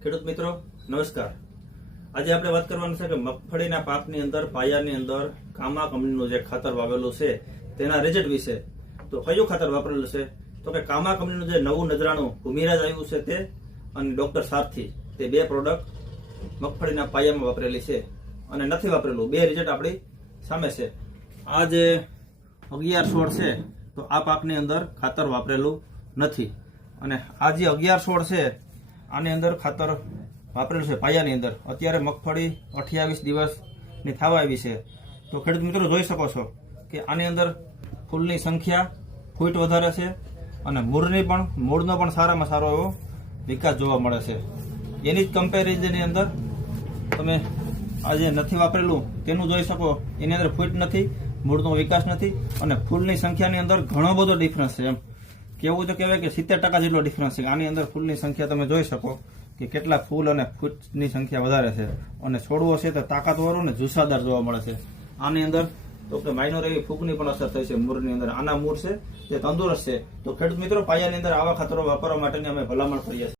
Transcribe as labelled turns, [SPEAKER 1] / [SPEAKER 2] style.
[SPEAKER 1] ખેડૂત મિત્રો, નમસ્કાર. આજે આપણે વાત કરવાનું છે કે મગફળીના પાકની અંદર, પાયાની અંદર, કામા કંપનીનું જે ખાતર વાવેલું છે, તેના રિઝલ્ટ વિશે. તો કયું ખાતર વાપરેલું છે? તો કે કામા કંપનીનું જે નવું નજરાણું ભૂમિરાજ આવ્યું છે તે, અને ડોક્ટર સારથી તે બે પ્રોડક્ટ મગફળીના પાયામાં વાપરેલી છે અને નથી વાપરેલું. બે રિઝલ્ટ આપણી સામે છે. આ જે અગિયાર સોળ છે, તો આ પાકની અંદર ખાતર વાપરેલું નથી. અને આ જે અગિયાર સોળ છે આની અંદર ખાતર વાપરેલું છે, પાયાની અંદર. અત્યારે મગફળી અઠ્યાવીસ દિવસની થવા આવી છે. તો ખેડૂત મિત્રો જોઈ શકો છો કે આની અંદર ફૂલની સંખ્યા ફૂટ વધારે છે અને મૂળની પણ, મૂળનો પણ સારામાં સારો એવો વિકાસ જોવા મળે છે. એની જ કમ્પેરિઝનની અંદર તમે આ જે નથી વાપરેલું તેનું જોઈ શકો. એની અંદર ફૂટ નથી, મૂળનો વિકાસ નથી અને ફૂલની સંખ્યાની અંદર ઘણો બધો ડિફરન્સ છે એમ. કેવું તો કહેવાય કે સિત્તેર ટકા જેટલો ડિફરન્સ છે. આની અંદર ફૂલની સંખ્યા તમે જોઈ શકો કે કેટલા ફૂલ અને ફૂટની સંખ્યા વધારે છે. અને છોડવો છે તો તાકાતવાળો અને જુસ્સાદાર જોવા મળે છે. આની અંદર તો કે માઇનોર એવી ફૂગની પણ અસર થઈ છે મૂળની અંદર. આના મૂળ છે તે તંદુરસ્ત છે. તો ખેડૂત મિત્રો, પાયાની અંદર આવા ખાતરો વાપરવા માટેની અમે ભલામણ કરીએ છીએ.